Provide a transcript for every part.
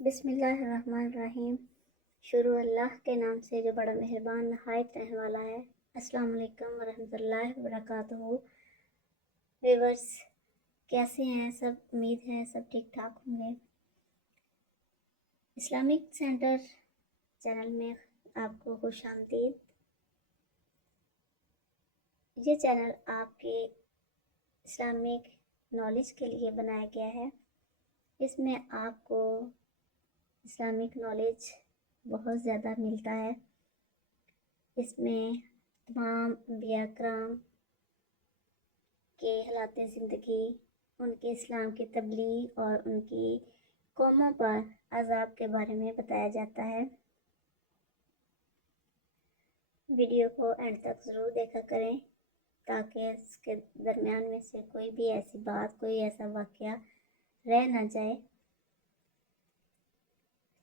بسم اللہ الرحمن الرحیم۔ شروع اللہ کے نام سے جو بڑا مہربان نہایت رحم والا ہے۔ السلام علیکم ورحمۃ اللہ وبرکاتہ۔ ویورز کیسے ہیں سب؟ امید ہے سب ٹھیک ٹھاک ہوں گے۔ اسلامک سینٹر چینل میں آپ کو خوش آمدید۔ یہ چینل آپ کے اسلامک نالج کے لیے بنایا گیا ہے۔ اس میں آپ کو اسلامک نالج بہت زیادہ ملتا ہے۔ اس میں تمام انبیاء کرام کے حالات زندگی، ان کے اسلام کی تبلیغ اور ان کی قوموں پر عذاب کے بارے میں بتایا جاتا ہے۔ ویڈیو کو اینڈ تک ضرور دیکھا کریں تاکہ اس کے درمیان میں سے کوئی بھی ایسی بات، کوئی ایسا واقعہ رہ نہ جائے۔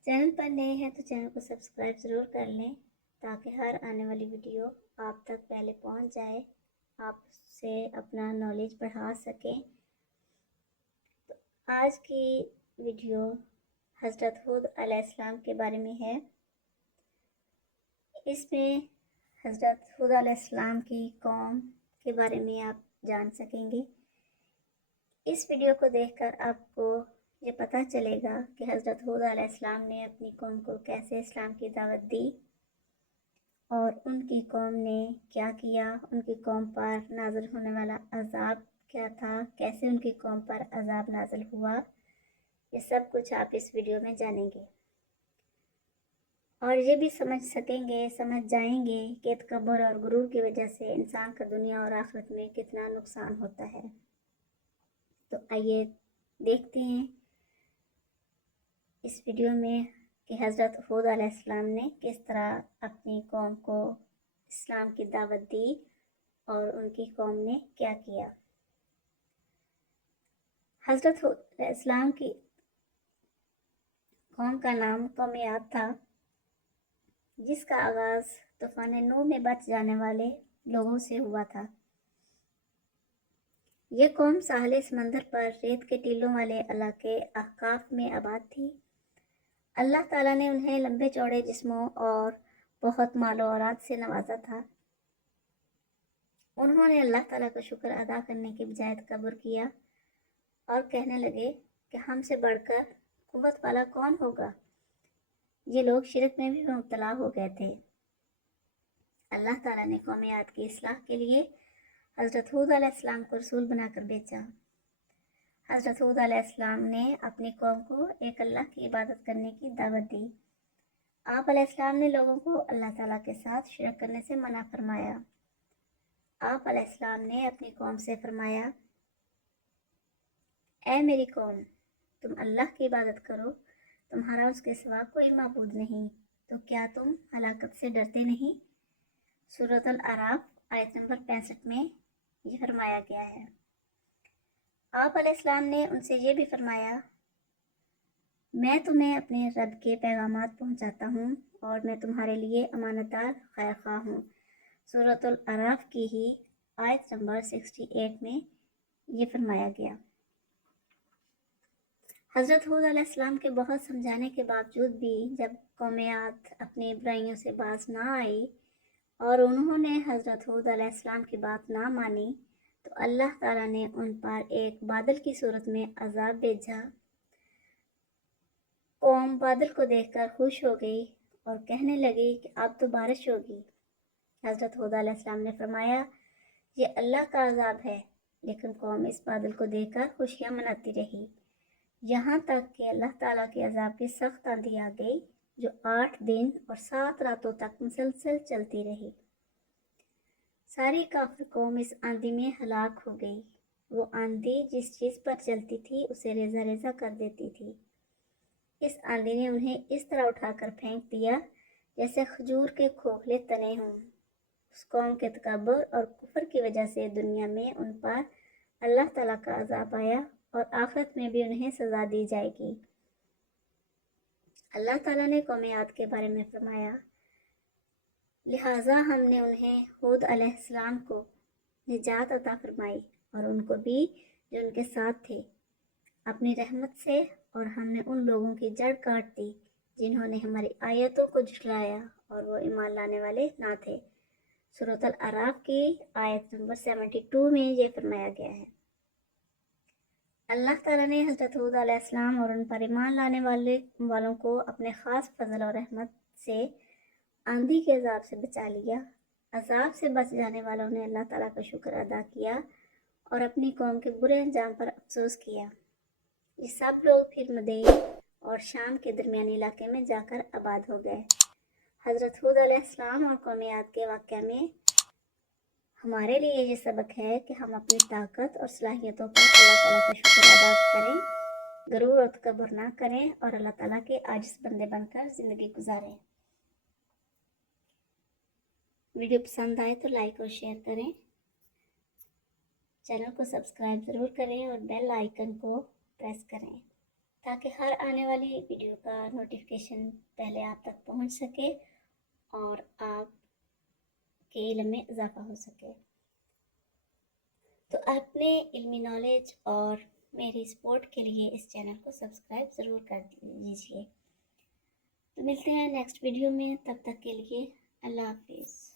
چینل پر نئے ہیں تو چینل کو سبسکرائب ضرور کر لیں تاکہ ہر آنے والی ویڈیو آپ تک پہلے پہنچ جائے، آپ سے اپنا نالج بڑھا سکیں۔ تو آج کی ویڈیو حضرت ہود علیہ السلام کے بارے میں ہے۔ اس میں حضرت ہود علیہ السلام کی قوم کے بارے میں آپ جان سکیں گے۔ اس ویڈیو کو دیکھ کر آپ کو یہ پتہ چلے گا کہ حضرت ہود علیہ السلام نے اپنی قوم کو کیسے اسلام کی دعوت دی اور ان کی قوم نے کیا کیا، ان کی قوم پر نازل ہونے والا عذاب کیا تھا، کیسے ان کی قوم پر عذاب نازل ہوا۔ یہ سب کچھ آپ اس ویڈیو میں جانیں گے اور یہ بھی سمجھ سکیں گے، سمجھ جائیں گے کہ تکبر اور غرور کی وجہ سے انسان کا دنیا اور آخرت میں کتنا نقصان ہوتا ہے۔ تو آئیے دیکھتے ہیں اس ویڈیو میں کہ حضرت ہود علیہ السلام نے کس طرح اپنی قوم کو اسلام کی دعوت دی اور ان کی قوم نے کیا کیا۔ حضرت ہود علیہ السلام کی قوم کا نام قوم عاد تھا، جس کا آغاز طوفان نوح میں بچ جانے والے لوگوں سے ہوا تھا۔ یہ قوم ساحل سمندر پر ریت کے ٹیلوں والے علاقے احقاف میں آباد تھی۔ اللہ تعالیٰ نے انہیں لمبے چوڑے جسموں اور بہت مال و اولاد سے نوازا تھا۔ انہوں نے اللہ تعالیٰ کا شکر ادا کرنے کے بجائے تکبر کیا اور کہنے لگے کہ ہم سے بڑھ کر قوت والا کون ہوگا۔ یہ لوگ شرک میں بھی مبتلا ہو گئے تھے۔ اللہ تعالیٰ نے قوم عاد کی اصلاح کے لیے حضرت ہود علیہ السلام کو رسول بنا کر بھیجا۔ حضرت ہود علیہ السلام نے اپنی قوم کو ایک اللہ کی عبادت کرنے کی دعوت دی۔ آپ علیہ السلام نے لوگوں کو اللہ تعالیٰ کے ساتھ شرک کرنے سے منع فرمایا۔ آپ علیہ السلام نے اپنی قوم سے فرمایا، اے میری قوم، تم اللہ کی عبادت کرو، تمہارا اس کے سوا کوئی معبود نہیں، تو کیا تم ہلاکت سے ڈرتے نہیں؟ سورۃ الاعراف آیت نمبر 65 میں یہ فرمایا گیا ہے۔ آپ علیہ السلام نے ان سے یہ بھی فرمایا، میں تمہیں اپنے رب کے پیغامات پہنچاتا ہوں اور میں تمہارے لیے امانت دار خیر خواہ ہوں۔ سورۃ الاعراف کی ہی آیت نمبر 68 میں یہ فرمایا گیا۔ حضرت ہود علیہ السلام کے بہت سمجھانے کے باوجود بھی جب قوم عاد اپنی برائیوں سے باز نہ آئی اور انہوں نے حضرت ہود علیہ السلام کی بات نہ مانی تو اللہ تعالیٰ نے ان پر ایک بادل کی صورت میں عذاب بھیجا۔ قوم بادل کو دیکھ کر خوش ہو گئی اور کہنے لگی کہ اب تو بارش ہوگی۔ حضرت ہود علیہ السلام نے فرمایا، یہ اللہ کا عذاب ہے، لیکن قوم اس بادل کو دیکھ کر خوشیاں مناتی رہی، یہاں تک کہ اللہ تعالیٰ کے عذاب کی سخت آندھی آ گئی جو 8 دن اور 7 راتوں تک مسلسل چلتی رہی۔ ساری کافر قوم اس آندھی میں ہلاک ہو گئی۔ وہ آندھی جس چیز پر چلتی تھی اسے ریزہ ریزہ کر دیتی تھی۔ اس آندھی نے انہیں اس طرح اٹھا کر پھینک دیا جیسے کھجور کے کھوکھلے تنے ہوں۔ اس قوم کے تکبر اور کفر کی وجہ سے دنیا میں ان پر اللہ تعالیٰ کا عذاب آیا اور آخرت میں بھی انہیں سزا دی جائے گی۔ اللہ تعالیٰ نے قوم عاد کے بارے میں فرمایا، لہٰذا ہم نے انہیں ہود علیہ السلام کو نجات عطا فرمائی اور ان کو بھی جو ان کے ساتھ تھے اپنی رحمت سے اور ہم نے ان لوگوں کی جڑ کاٹ دی جنہوں نے ہماری آیتوں کو جھٹلایا اور وہ ایمان لانے والے نہ تھے۔ سورۃ الاعراف کی آیت نمبر 72 میں یہ فرمایا گیا ہے۔ اللہ تعالیٰ نے حضرت ہود علیہ السلام اور ان پر ایمان لانے والوں کو اپنے خاص فضل اور رحمت سے آندھی کے عذاب سے بچا لیا۔ عذاب سے بچ جانے والوں نے اللہ تعالیٰ کا شکر ادا کیا اور اپنی قوم کے برے انجام پر افسوس کیا۔ یہ سب لوگ پھر مدین اور شام کے درمیانی علاقے میں جا کر آباد ہو گئے۔ حضرت ہود علیہ السلام اور قوم عاد کے واقعہ میں ہمارے لیے یہ سبق ہے کہ ہم اپنی طاقت اور صلاحیتوں پر اللہ تعالیٰ کا شکر ادا کریں، غرور اور تکبر نہ کریں اور اللہ تعالیٰ کے عاجز بندے بن کر زندگی گزاریں۔ ویڈیو پسند آئے تو لائک اور شیئر کریں، چینل کو سبسکرائب ضرور کریں اور بیل آئیکن کو پریس کریں تاکہ ہر آنے والی ویڈیو کا نوٹیفیکیشن پہلے آپ تک پہنچ سکے اور آپ کے علم میں اضافہ ہو سکے۔ تو اپنے علمی نالج اور میری سپورٹ کے لیے اس چینل کو سبسکرائب ضرور کر دیجیے۔ تو ملتے ہیں نیکسٹ ویڈیو میں، تب تک کے لیے اللہ حافظ۔